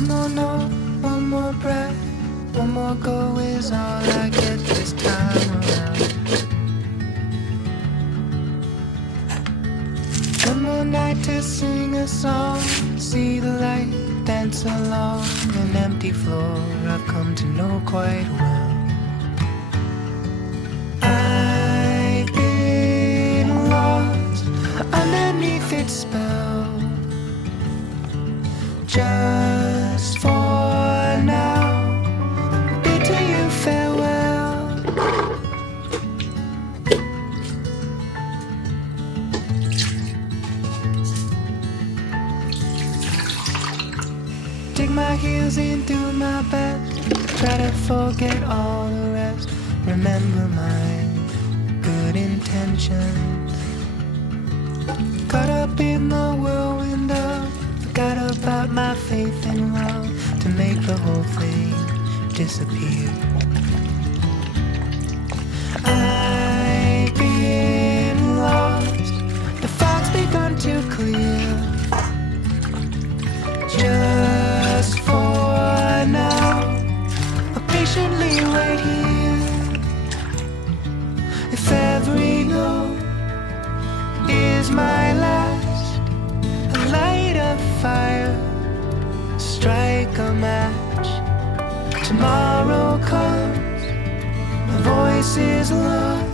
One more note, one more breath, one more go is all I get this time around. One more night to sing a song, see the light, dance along an empty floor I've come to know quite well. I've been lost underneath its spell, just for now, bid to you farewell. Dig my heels in, do my best, try to forget all the rest. Remember my good intentions. Caught up in the whirlwind of, forgot about my faith in love to make the whole thing disappear. I've been lost, the fog's begun to clear. Just for now, I'll patiently wait here. If every note is my last, light a fire, strike a match. Tomorrow comes, my voice is lost.